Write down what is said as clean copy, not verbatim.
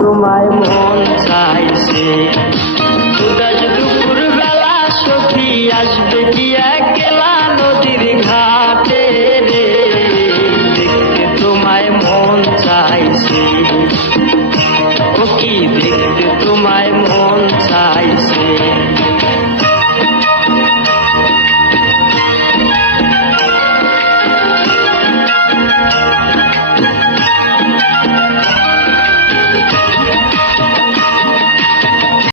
তোমায় মন চাইছে। উদাস দুপুর বেলা সখী আসবে কি একলা নদীর ঘাটে রে, দেখতে তোমায় মন চাইছে। ও কি দেখতে তোমায় মন